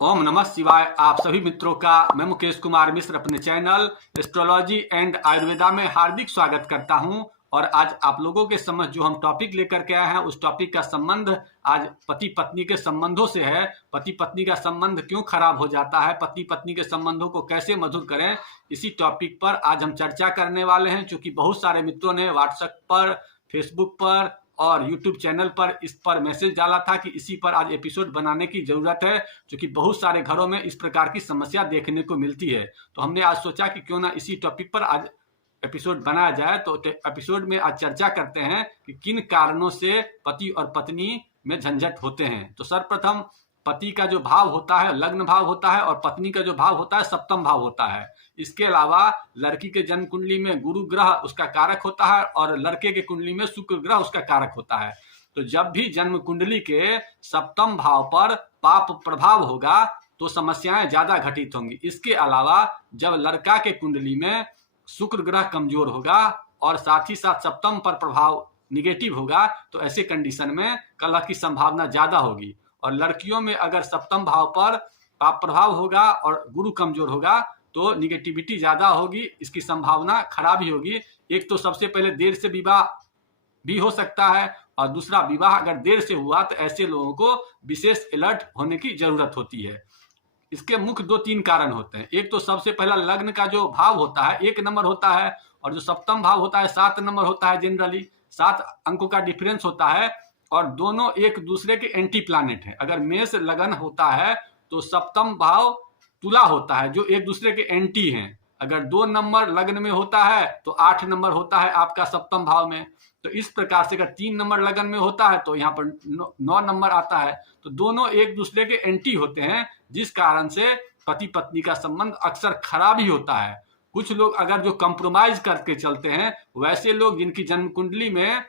ओम नमः शिवाय। आप सभी मित्रों का मैं मुकेश कुमार मिश्र अपने चैनल एस्ट्रोलॉजी एंड आयुर्वेदा में हार्दिक स्वागत करता हूं। और आज आप लोगों के समझ जो हम टॉपिक लेकर के आए हैं उस टॉपिक का संबंध आज पति पत्नी के संबंधों से है। पति पत्नी का संबंध क्यों खराब हो जाता है, पति पत्नी के संबंधों को कैसे मधुर करें, इसी टॉपिक पर आज हम चर्चा करने वाले हैं। क्योंकि बहुत सारे मित्रों ने व्हाट्सएप पर, फेसबुक पर और यूट्यूब चैनल पर इस पर मैसेज डाला था कि इसी पर आज एपिसोड बनाने की जरूरत है, क्योंकि बहुत सारे घरों में इस प्रकार की समस्या देखने को मिलती है। तो हमने आज सोचा कि क्यों ना इसी टॉपिक पर आज एपिसोड बनाया जाए। तो एपिसोड में आज चर्चा करते हैं कि किन कारणों से पति और पत्नी में झंझट होते हैं। तो सर्वप्रथम पति का जो भाव होता है लग्न भाव होता है और पत्नी का जो भाव होता है सप्तम भाव होता है। इसके अलावा लड़की के जन्म कुंडली में गुरु ग्रह उसका कारक होता है और लड़के के कुंडली में शुक्र ग्रह उसका कारक होता है। तो जब भी जन्म कुंडली के सप्तम भाव पर पाप प्रभाव होगा तो समस्याएं ज्यादा घटित होंगी। इसके अलावा जब लड़का के कुंडली में शुक्र ग्रह कमजोर होगा और साथ ही साथ सप्तम पर प्रभाव निगेटिव होगा तो ऐसे कंडीशन में कलह की संभावना ज्यादा होगी। और लड़कियों में अगर सप्तम भाव पर पाप प्रभाव होगा और गुरु कमजोर होगा तो निगेटिविटी ज्यादा होगी, इसकी संभावना खराब ही होगी। एक तो सबसे पहले देर से विवाह भी हो सकता है और दूसरा विवाह अगर देर से हुआ तो ऐसे लोगों को विशेष अलर्ट होने की जरूरत होती है। इसके मुख्य 2-3 कारण होते हैं। एक तो सबसे पहला लग्न का जो भाव होता है 1 नंबर होता है और जो सप्तम भाव होता है 7 नंबर होता है। जनरली 7 अंकों का डिफरेंस होता है और दोनों एक दूसरे के एंटी प्लानेट है। अगर मेष लगन होता है तो सप्तम भाव तुला होता है जो एक दूसरे के एंटी हैं। अगर 2 नंबर लग्न में होता है तो 8 नंबर होता है आपका सप्तम भाव में। तो इस प्रकार से अगर 3 नंबर लगन में होता है तो यहाँ पर 9 नंबर आता है। तो दोनों एक दूसरे के एंटी होते हैं, जिस कारण से पति पत्नी का संबंध अक्सर खराब ही होता है। कुछ लोग अगर जो कंप्रोमाइज करके चलते हैं, वैसे लोग जिनकी जन्म कुंडली में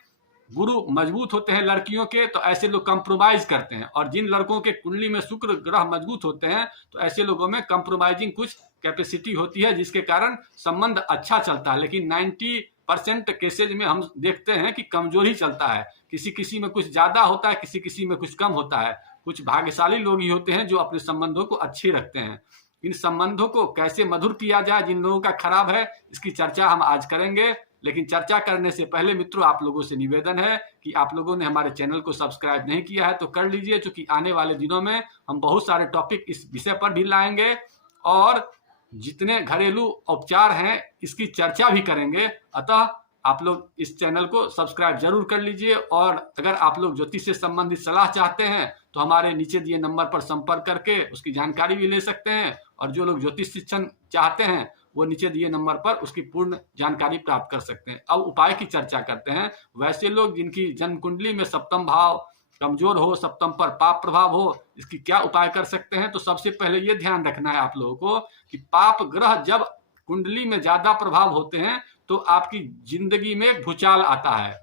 गुरु मजबूत होते हैं लड़कियों के, तो ऐसे लोग कंप्रोमाइज करते हैं। और जिन लड़कों के कुंडली में शुक्र ग्रह मजबूत होते हैं तो ऐसे लोगों में कंप्रोमाइजिंग कुछ कैपेसिटी होती है, जिसके कारण संबंध अच्छा चलता है। लेकिन 90% केसेज में हम देखते हैं कि कमजोर ही चलता है। किसी किसी में कुछ ज्यादा होता है, किसी किसी में कुछ कम होता है। कुछ भाग्यशाली लोग ही होते हैं जो अपने संबंधों को अच्छे रखते हैं। इन संबंधों को कैसे मधुर किया जाए जिन लोगों का खराब है, इसकी चर्चा हम आज करेंगे। लेकिन चर्चा करने से पहले मित्रों आप लोगों से निवेदन है कि आप लोगों ने हमारे चैनल को सब्सक्राइब नहीं किया है तो कर लीजिए, क्योंकि आने वाले दिनों में हम बहुत सारे टॉपिक इस विषय पर भी लाएंगे और जितने घरेलू उपचार हैं इसकी चर्चा भी करेंगे। अतः आप लोग इस चैनल को सब्सक्राइब जरूर कर लीजिए। और अगर आप लोग ज्योतिष से संबंधित सलाह चाहते हैं तो हमारे नीचे दिए नंबर पर संपर्क करके उसकी जानकारी भी ले सकते हैं। और जो लोग ज्योतिष शिक्षण चाहते हैं वो नीचे दिए नंबर पर उसकी पूर्ण जानकारी प्राप्त कर सकते हैं। अब उपाय की चर्चा करते हैं। वैसे लोग जिनकी जन्म कुंडली में सप्तम भाव कमजोर हो, सप्तम पर पाप प्रभाव हो, इसकी क्या उपाय कर सकते हैं। तो सबसे पहले ये ध्यान रखना है आप लोगों को कि पाप ग्रह जब कुंडली में ज्यादा प्रभाव होते हैं तो आपकी जिंदगी में भूचाल आता है।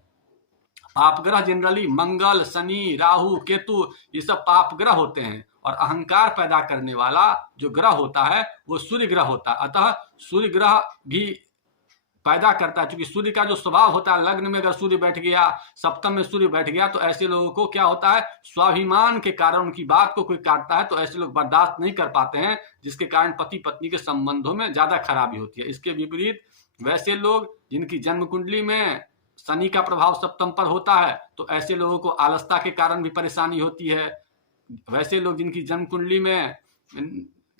पाप ग्रह जनरली मंगल, शनि, राहु, केतु ये सब पाप ग्रह होते हैं। और अहंकार पैदा करने वाला जो ग्रह होता है वो सूर्य ग्रह होता है। अतः सूर्य ग्रह भी पैदा करता है, क्योंकि सूर्य का जो स्वभाव होता है, लग्न में अगर सूर्य बैठ गया, सप्तम में सूर्य बैठ गया तो ऐसे लोगों को क्या होता है, स्वाभिमान के कारण उनकी बात को कोई काटता है तो ऐसे लोग बर्दाश्त नहीं कर पाते हैं, जिसके कारण पति पत्नी के संबंधों में ज्यादा खराबी होती है। इसके विपरीत वैसे लोग जिनकी जन्म कुंडली में शनि का प्रभाव सप्तम पर होता है तो ऐसे लोगों को आलसता के कारण भी परेशानी होती है। वैसे लोग जिनकी जन्म कुंडली में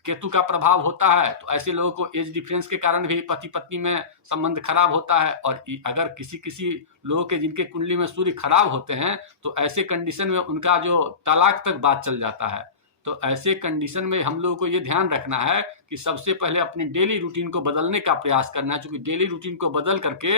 केतु का प्रभाव होता है तो ऐसे लोगों को एज डिफरेंस के कारण भी पति पत्नी में संबंध खराब होता है। और अगर किसी किसी लोगों के जिनके कुंडली में सूर्य खराब होते हैं तो ऐसे कंडीशन में उनका जो तलाक तक बात चल जाता है। तो ऐसे कंडीशन में हम लोगों को ये ध्यान रखना है कि सबसे पहले अपने डेली रूटीन को बदलने का प्रयास करना है, क्योंकि डेली रूटीन को बदल करके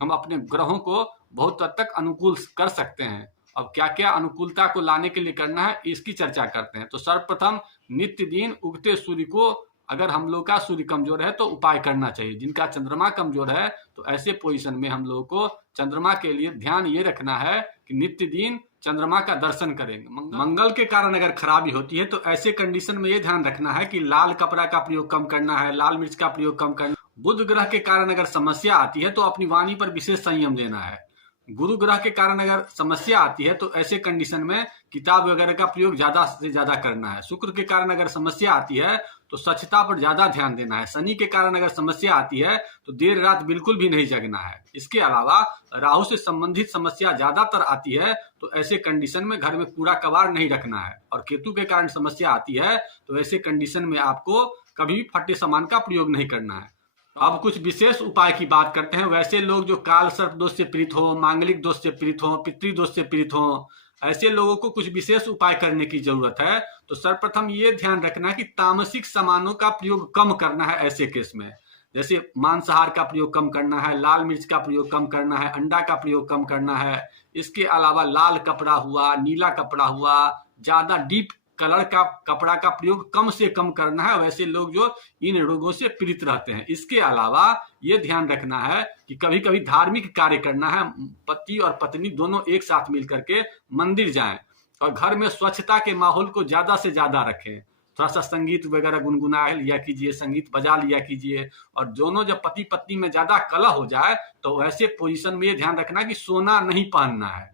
हम अपने ग्रहों को बहुत हद तक अनुकूल कर सकते हैं। अब क्या क्या अनुकूलता को लाने के लिए करना है इसकी चर्चा करते हैं। तो सर्वप्रथम नित्य दिन उगते सूर्य को, अगर हम लोग का सूर्य कमजोर है तो उपाय करना चाहिए। जिनका चंद्रमा कमजोर है तो ऐसे पोजीशन में हम लोगों को चंद्रमा के लिए ध्यान ये रखना है कि नित्य दिन चंद्रमा का दर्शन करेंगे। मंगल के कारण अगर खराबी होती है तो ऐसे कंडीशन में ये ध्यान रखना है कि लाल कपड़ा का प्रयोग कम करना है, लाल मिर्च का प्रयोग कम करना। बुध ग्रह के कारण अगर समस्या आती है तो अपनी वाणी पर विशेष संयम देना है। गुरु ग्रह के कारण अगर समस्या आती है तो ऐसे कंडीशन में किताब वगैरह का प्रयोग ज्यादा से ज्यादा करना है। शुक्र के कारण अगर समस्या आती है तो स्वच्छता पर ज्यादा ध्यान देना है। शनि के कारण अगर समस्या आती है तो देर रात बिल्कुल भी नहीं जगना है। इसके अलावा राहु से संबंधित समस्या ज्यादातर आती है तो ऐसे कंडीशन में घर में कूड़ा कबाड़ नहीं रखना है। और केतु के कारण समस्या आती है तो ऐसे कंडीशन में आपको कभी भी फटे सामान का प्रयोग नहीं करना है। अब कुछ विशेष उपाय की बात करते हैं। वैसे लोग जो काल सर्प दोष से पीड़ित हो, मांगलिक दोष से पीड़ित हो, पितृदोष से पीड़ित हो, ऐसे लोगों को कुछ विशेष उपाय करने की जरूरत है। तो सर्वप्रथम ये ध्यान रखना है कि तामसिक सामानों का प्रयोग कम करना है। ऐसे केस में जैसे मांसाहार का प्रयोग कम करना है, लाल मिर्च का प्रयोग कम करना है, अंडा का प्रयोग कम करना है। इसके अलावा लाल कपड़ा हुआ, नीला कपड़ा हुआ, ज्यादा डीप कलर का कपड़ा का प्रयोग कम से कम करना है वैसे लोग जो इन रोगों से पीड़ित रहते हैं। इसके अलावा ये ध्यान रखना है कि कभी कभी धार्मिक कार्य करना है। पति और पत्नी दोनों एक साथ मिलकर के मंदिर जाएं और घर में स्वच्छता के माहौल को ज्यादा से ज्यादा रखें। थोड़ा सा संगीत वगैरह गुनगुना लिया कीजिए, संगीत बजा लिया कीजिए। और दोनों जब पति पत्नी में ज्यादा कलह हो जाए तो वैसे पोजीशन में ये ध्यान रखना कि सोना नहीं पहनना है।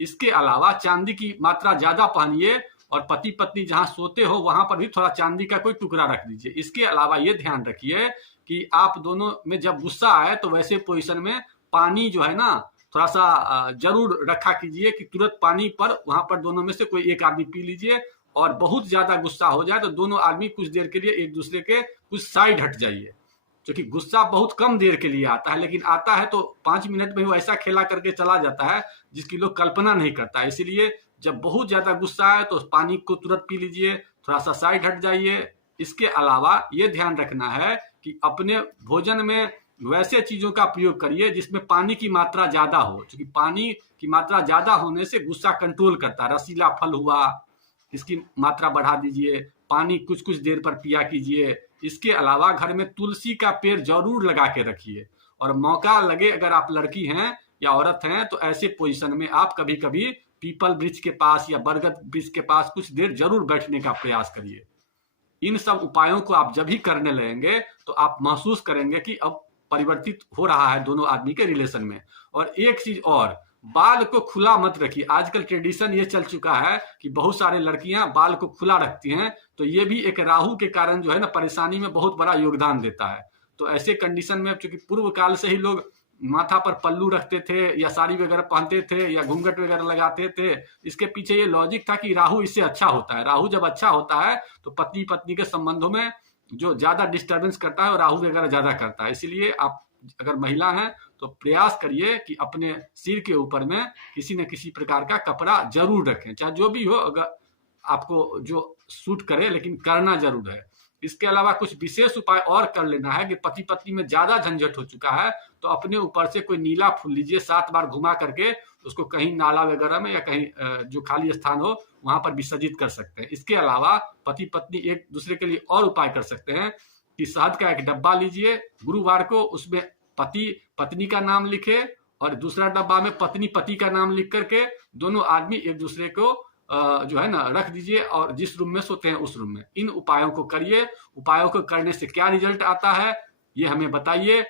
इसके अलावा चांदी की मात्रा ज्यादा पहनिए और पति पत्नी जहां सोते हो वहां पर भी थोड़ा चांदी का कोई टुकड़ा रख दीजिए। इसके अलावा ये ध्यान रखिए कि आप दोनों में जब गुस्सा आए तो वैसे पोजीशन में पानी जो है ना थोड़ा सा जरूर रखा कीजिए कि तुरंत पानी पर वहां पर दोनों में से कोई एक आदमी पी लीजिए। और बहुत ज्यादा गुस्सा हो जाए तो दोनों आदमी कुछ देर के लिए एक दूसरे के कुछ साइड हट जाइए। क्योंकि गुस्सा बहुत कम देर के लिए आता है, लेकिन आता है तो 5 मिनट में वो ऐसा खेला करके चला जाता है जिसकी लोग कल्पना नहीं करता। इसीलिए जब बहुत ज्यादा गुस्सा है तो पानी को तुरंत पी लीजिए, थोड़ा सा साइड हट जाइए। इसके अलावा ये ध्यान रखना है कि अपने भोजन में वैसे चीजों का प्रयोग करिए जिसमें पानी की मात्रा ज्यादा हो, क्योंकि पानी की मात्रा ज्यादा होने से गुस्सा कंट्रोल करता है। रसीला फल हुआ, इसकी मात्रा बढ़ा दीजिए, पानी कुछ कुछ देर पर पिया कीजिए। इसके अलावा घर में तुलसी का पेड़ जरूर लगा के रखिए। और मौका लगे अगर आप लड़की हैं या औरत हैं तो ऐसे पोजीशन में आप कभी कभी पीपल वृक्ष के पास या बरगद वृक्ष के पास कुछ देर जरूर बैठने का प्रयास करिए। इन सब उपायों को आप जब भी करने लगेंगे तो आप महसूस करेंगे कि अब परिवर्तित हो रहा है दोनों आदमी के रिलेशन में। और एक चीज और, बाल को खुला मत रखिए। आजकल ट्रेडिशन ये चल चुका है कि बहुत सारे लड़कियां बाल को खुला रखती हैं, तो ये भी एक राहु के कारण जो है ना परेशानी में बहुत बड़ा योगदान देता है। तो ऐसे कंडीशन में चूंकि पूर्व काल से ही लोग माथा पर पल्लू रखते थे या साड़ी वगैरह पहनते थे या घूंघट वगैरह लगाते थे, इसके पीछे ये लॉजिक था कि राहु इससे अच्छा होता है। राहु जब अच्छा होता है तो पति पत्नी के संबंधों में जो ज्यादा डिस्टर्बेंस करता है और राहु वगैरह ज्यादा करता है। इसलिए आप अगर महिला हैं तो प्रयास करिए कि अपने सिर के ऊपर में किसी न किसी प्रकार का कपड़ा जरूर रखें, चाहे जो भी हो, अगर आपको जो सूट करे, लेकिन करना जरूर है। इसके अलावा कुछ विशेष उपाय और कर लेना है कि पति पत्नी में ज्यादा झंझट हो चुका है तो अपने ऊपर से कोई नीला फूल लीजिए, 7 बार घुमा करके उसको कहीं नाला वगैरह में या कहीं जो खाली स्थान हो वहां पर विसर्जित कर सकते हैं। इसके अलावा पति पत्नी एक दूसरे के लिए और उपाय कर सकते हैं कि शहद का एक डब्बा लीजिए, गुरुवार को उसमें पति पत्नी का नाम लिखे और दूसरा डब्बा में पत्नी पति का नाम लिख करके दोनों आदमी एक दूसरे को जो है ना रख दीजिए और जिस रूम में सोते हैं उस रूम में। इन उपायों को करिए। उपायों को करने से क्या रिजल्ट आता है ये हमें बताइए।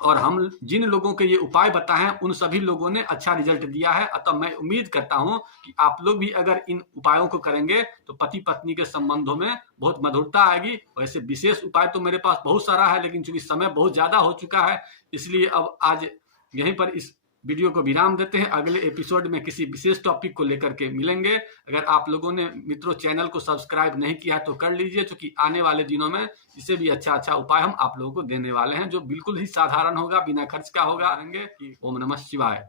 और हम जिन लोगों के ये उपाय बताए हैं उन सभी लोगों ने अच्छा रिजल्ट दिया है। अतः मैं उम्मीद करता हूं कि आप लोग भी अगर इन उपायों को करेंगे तो पति पत्नी के संबंधों में बहुत मधुरता आएगी। वैसे विशेष उपाय तो मेरे पास बहुत सारा है, लेकिन चूंकि समय बहुत ज्यादा हो चुका है इसलिए अब आज यहीं पर इस वीडियो को विराम देते हैं। अगले एपिसोड में किसी विशेष टॉपिक को लेकर के मिलेंगे। अगर आप लोगों ने मित्रों चैनल को सब्सक्राइब नहीं किया है तो कर लीजिए, क्योंकि आने वाले दिनों में इससे भी अच्छा अच्छा उपाय हम आप लोगों को देने वाले हैं जो बिल्कुल ही साधारण होगा, बिना खर्च का होगा। ओम नमः शिवाय।